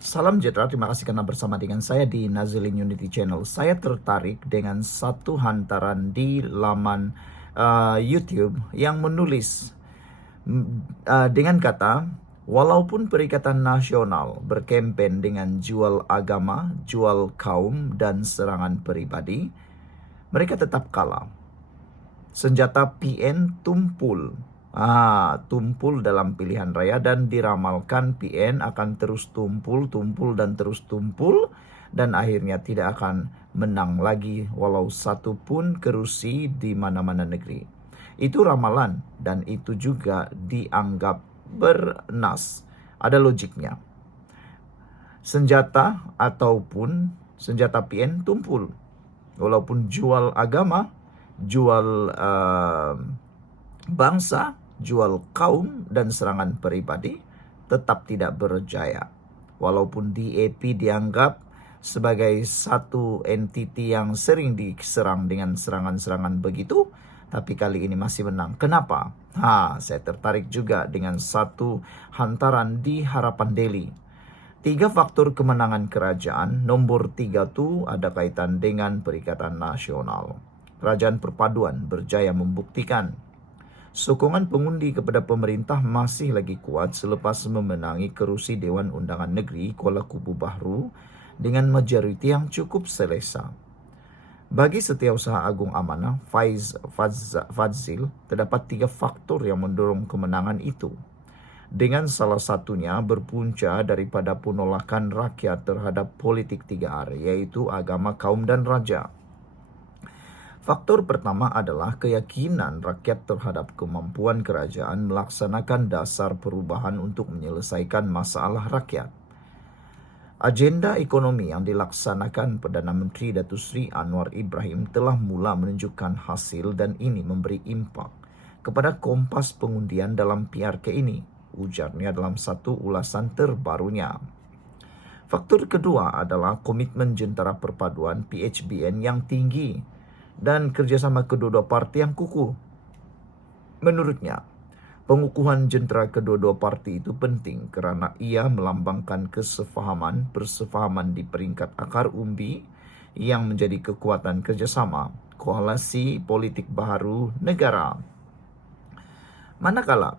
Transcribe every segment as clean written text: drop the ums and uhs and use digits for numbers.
Salam sejahtera, terima kasih karena bersama dengan saya di Nazilin Unity Channel. Saya tertarik dengan satu hantaran di laman YouTube yang menulis dengan kata, walaupun Perikatan Nasional berkempen dengan jual agama, jual kaum, dan serangan pribadi, mereka tetap kalah. Senjata PN tumpul. Tumpul dalam pilihan raya dan diramalkan PN akan terus tumpul dan terus tumpul dan akhirnya tidak akan menang lagi walau satu pun kerusi di mana-mana negeri. Itu ramalan dan itu juga dianggap bernas. Ada logiknya. Senjata ataupun senjata PN tumpul. Walaupun jual agama, jual bangsa, jual kaum, dan serangan pribadi tetap tidak berjaya. Walaupun DAP dianggap sebagai satu entiti yang sering diserang dengan serangan-serangan begitu, tapi kali ini masih menang. Kenapa? Saya tertarik juga dengan satu hantaran di Harapan Daily. 3 faktor kemenangan kerajaan. Nomor 3 itu ada kaitan dengan Perikatan Nasional. Kerajaan perpaduan berjaya membuktikan sokongan pengundi kepada pemerintah masih lagi kuat selepas memenangi kerusi Dewan Undangan Negeri Kuala Kubu Bahru dengan majoriti yang cukup selesa. Bagi Setiausaha Agung Amanah, Fadzil, terdapat 3 faktor yang mendorong kemenangan itu. Dengan salah satunya berpunca daripada penolakan rakyat terhadap politik 3R, yaitu agama, kaum, dan raja. Faktor pertama adalah keyakinan rakyat terhadap kemampuan kerajaan melaksanakan dasar perubahan untuk menyelesaikan masalah rakyat. Agenda ekonomi yang dilaksanakan Perdana Menteri Datuk Seri Anwar Ibrahim telah mula menunjukkan hasil dan ini memberi impak kepada kompas pengundian dalam PRK ini, ujarnya dalam satu ulasan terbarunya. Faktor kedua adalah komitmen Jentera Perpaduan PHBN yang tinggi dan kerjasama kedua-dua parti yang kukuh. Menurutnya, pengukuhan jentera kedua-dua parti itu penting kerana ia melambangkan persefahaman di peringkat akar umbi yang menjadi kekuatan kerjasama koalisi politik baharu negara. Manakala,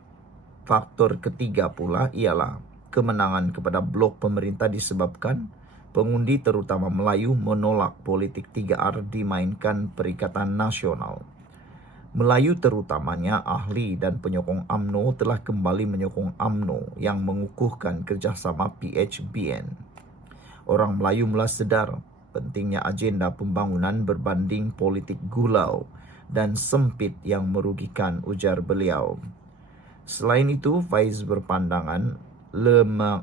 faktor ketiga pula ialah kemenangan kepada blok pemerintah disebabkan pengundi terutama Melayu menolak politik 3R dimainkan Perikatan Nasional. Melayu terutamanya ahli dan penyokong UMNO telah kembali menyokong UMNO yang mengukuhkan kerjasama PHBN. Orang Melayu mula sedar pentingnya agenda pembangunan berbanding politik gulau dan sempit yang merugikan, ujar beliau. Selain itu, Faiz berpandangan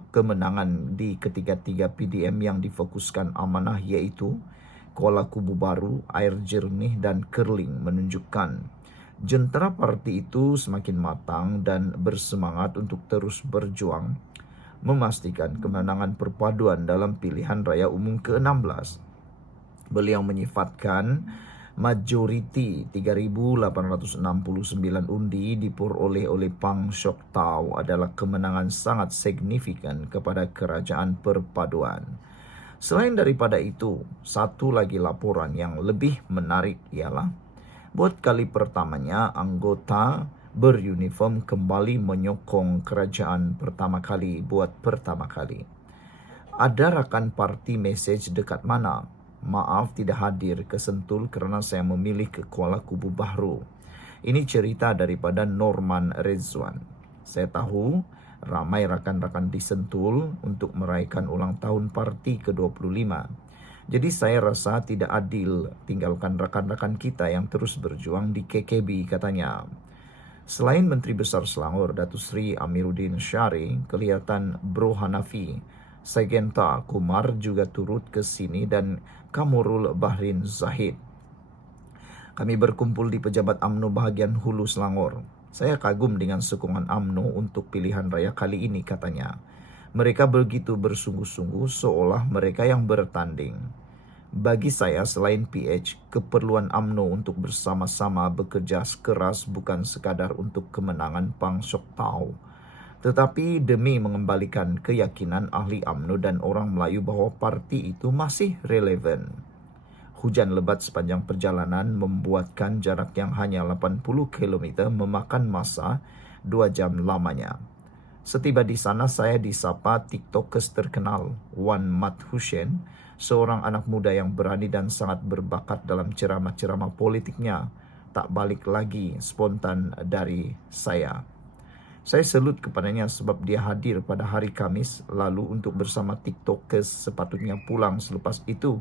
kemenangan di ketiga-tiga PDM yang difokuskan amanah iaitu Kuala Kubu Baru, Air Jernih, dan Kerling menunjukkan jentera parti itu semakin matang dan bersemangat untuk terus berjuang memastikan kemenangan perpaduan dalam pilihan raya umum ke-16. Beliau menyifatkan majoriti 3.869 undi diperoleh oleh Pang Sok Tau adalah kemenangan sangat signifikan kepada kerajaan perpaduan. Selain daripada itu, satu lagi laporan yang lebih menarik ialah buat kali pertamanya anggota beruniform kembali menyokong kerajaan pertama kali. Ada rakan parti mesej dekat mana? Maaf tidak hadir ke Sentul kerana saya memilih ke Kuala Kubu Bahru. Ini cerita daripada Norman Rezwan. Saya tahu ramai rakan-rakan di Sentul untuk meraihkan ulang tahun parti ke-25. Jadi saya rasa tidak adil tinggalkan rakan-rakan kita yang terus berjuang di KKB, katanya. Selain Menteri Besar Selangor Datuk Seri Amiruddin Syari, kelihatan Bro Hanafi Sagenta Kumar juga turut ke sini dan Kamurul Bahrin Zahid. Kami berkumpul di pejabat UMNO bahagian Hulu Selangor. Saya kagum dengan sokongan UMNO untuk pilihan raya kali ini, katanya. Mereka begitu bersungguh-sungguh seolah mereka yang bertanding. Bagi saya selain PH, keperluan UMNO untuk bersama-sama bekerja keras bukan sekadar untuk kemenangan Pang Sok Tau, Tetapi demi mengembalikan keyakinan ahli UMNO dan orang Melayu bahwa parti itu masih relevan. Hujan lebat sepanjang perjalanan membuatkan jarak yang hanya 80 km memakan masa 2 jam lamanya. Setiba di sana saya disapa TikTokers terkenal Wan Mat Hussein, seorang anak muda yang berani dan sangat berbakat dalam ceramah-ceramah politiknya. Tak balik lagi spontan dari saya. Saya salut kepadanya sebab dia hadir pada hari Kamis lalu untuk bersama TikTokers sepatutnya pulang selepas itu,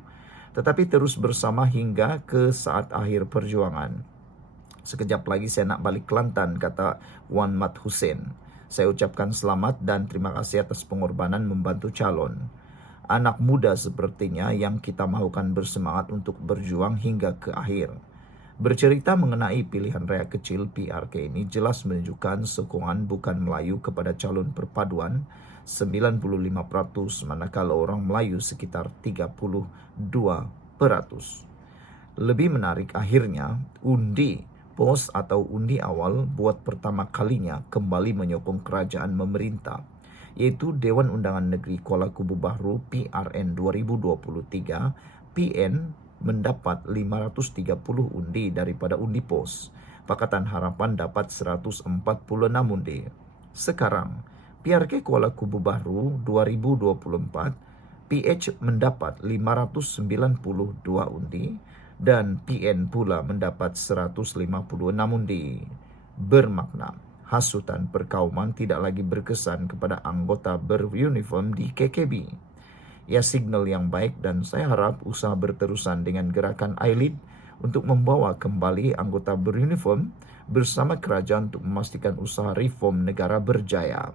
tetapi terus bersama hingga ke saat akhir perjuangan. Sekejap lagi saya nak balik Kelantan, kata Wan Mat Hussein. Saya ucapkan selamat dan terima kasih atas pengorbanan membantu calon. Anak muda sepertinya yang kita mahukan bersemangat untuk berjuang hingga ke akhir. Bercerita mengenai pilihan raya kecil PRK ini jelas menunjukkan sokongan bukan Melayu kepada calon perpaduan 95%, manakala orang Melayu sekitar 32%. Lebih menarik akhirnya, undi POS atau undi awal buat pertama kalinya kembali menyokong kerajaan memerintah, yaitu Dewan Undangan Negeri Kuala Kubu Bahru PRN 2023. PN mendapat 530 undi daripada undi POS. Pakatan Harapan dapat 146 undi. Sekarang, PRK Kuala Kubu Bahru 2024, PH mendapat 592 undi dan PN pula mendapat 156 undi. Bermakna, hasutan perkauman tidak lagi berkesan kepada anggota beruniform di KKB. Ya, signal yang baik dan saya harap usaha berterusan dengan gerakan ILID untuk membawa kembali anggota beruniform bersama kerajaan untuk memastikan usaha reform negara berjaya.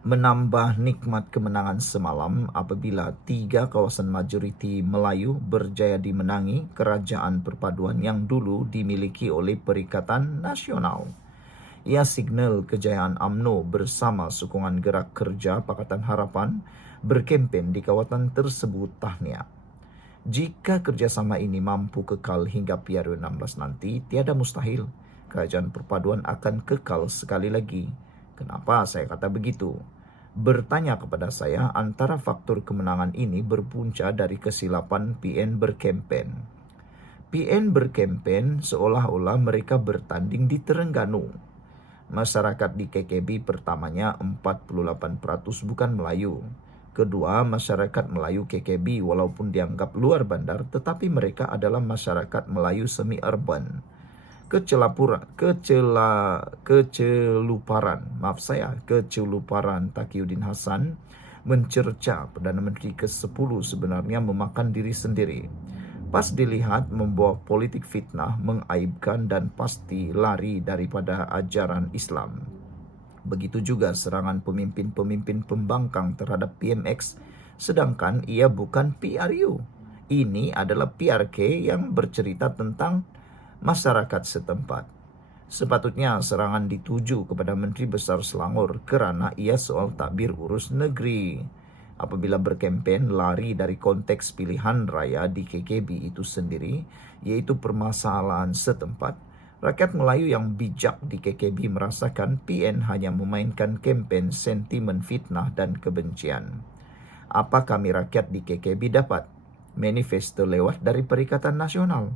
Menambah nikmat kemenangan semalam apabila 3 kawasan majoriti Melayu berjaya dimenangi kerajaan perpaduan yang dulu dimiliki oleh Perikatan Nasional. Ia signal kejayaan UMNO bersama sokongan gerak kerja Pakatan Harapan berkempen di kawasan tersebut. Tahniah. Jika kerjasama ini mampu kekal hingga PRU16 nanti, tiada mustahil kerajaan perpaduan akan kekal sekali lagi. Kenapa saya kata begitu? Bertanya kepada saya, antara faktor kemenangan ini berpunca dari kesilapan PN berkempen. PN berkempen seolah-olah mereka bertanding di Terengganu. Masyarakat di KKB pertamanya 48% bukan Melayu. Kedua, masyarakat Melayu KKB walaupun dianggap luar bandar, tetapi mereka adalah masyarakat Melayu semi-urban. Keceluparan Taqiyuddin Hasan mencerca Perdana Menteri ke-10 sebenarnya memakan diri sendiri. Pas dilihat membawa politik fitnah, mengaibkan dan pasti lari daripada ajaran Islam. Begitu juga serangan pemimpin-pemimpin pembangkang terhadap PMX, sedangkan ia bukan PRU. Ini adalah PRK yang bercerita tentang masyarakat setempat. Sepatutnya serangan dituju kepada Menteri Besar Selangor kerana ia soal takbir urus negeri. Apabila berkempen lari dari konteks pilihan raya di KKB itu sendiri, yaitu permasalahan setempat, rakyat Melayu yang bijak di KKB merasakan PN hanya memainkan kempen sentimen fitnah dan kebencian. Apa kami rakyat di KKB dapat? Manifesto lewat dari Perikatan Nasional.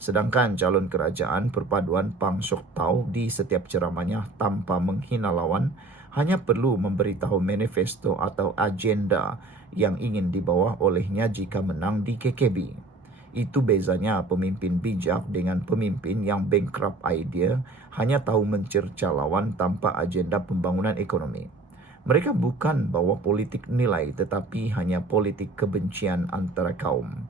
Sedangkan calon kerajaan perpaduan Pang Sok Tau di setiap ceramahnya tanpa menghina lawan hanya perlu memberitahu manifesto atau agenda yang ingin dibawa olehnya jika menang di KKB. Itu bezanya pemimpin bijak dengan pemimpin yang bankrupt idea, hanya tahu mencerca lawan tanpa agenda pembangunan ekonomi. Mereka bukan bawa politik nilai tetapi hanya politik kebencian antara kaum.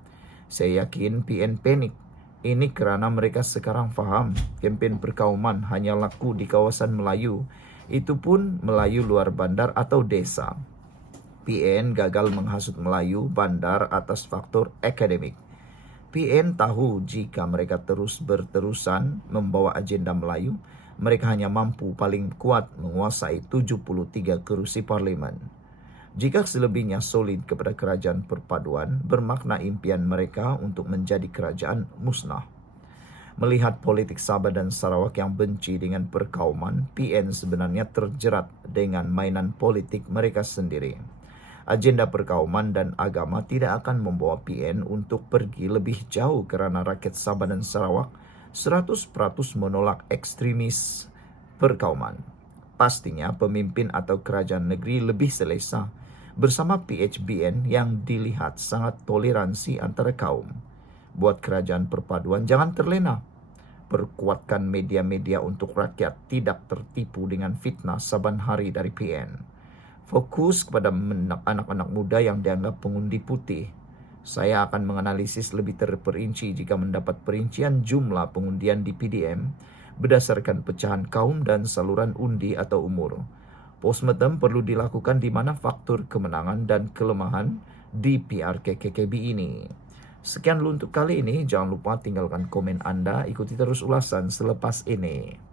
Saya yakin PN panik. Ini kerana mereka sekarang faham kempen perkauman hanya laku di kawasan Melayu, itu pun Melayu luar bandar atau desa. PN gagal menghasut Melayu bandar atas faktor akademik. PN tahu jika mereka terus berterusan membawa agenda Melayu, mereka hanya mampu paling kuat menguasai 73 kerusi parlimen. Jika selebihnya solid kepada kerajaan perpaduan, bermakna impian mereka untuk menjadi kerajaan musnah. Melihat politik Sabah dan Sarawak yang benci dengan perkauman, PN sebenarnya terjerat dengan mainan politik mereka sendiri. Agenda perkauman dan agama tidak akan membawa PN untuk pergi lebih jauh kerana rakyat Sabah dan Sarawak 100% menolak ekstremis perkauman. Pastinya pemimpin atau kerajaan negeri lebih selesa bersama PHBN yang dilihat sangat toleransi antara kaum. Buat kerajaan perpaduan jangan terlena. Perkuatkan media-media untuk rakyat tidak tertipu dengan fitnah saban hari dari PN. Fokus kepada anak-anak muda yang dianggap pengundi putih. Saya akan menganalisis lebih terperinci jika mendapat perincian jumlah pengundian di PDM berdasarkan pecahan kaum dan saluran undi atau umur. Postmortem perlu dilakukan di mana faktor kemenangan dan kelemahan di PRKKKB ini. Sekian dulu untuk kali ini. Jangan lupa tinggalkan komen Anda. Ikuti terus ulasan selepas ini.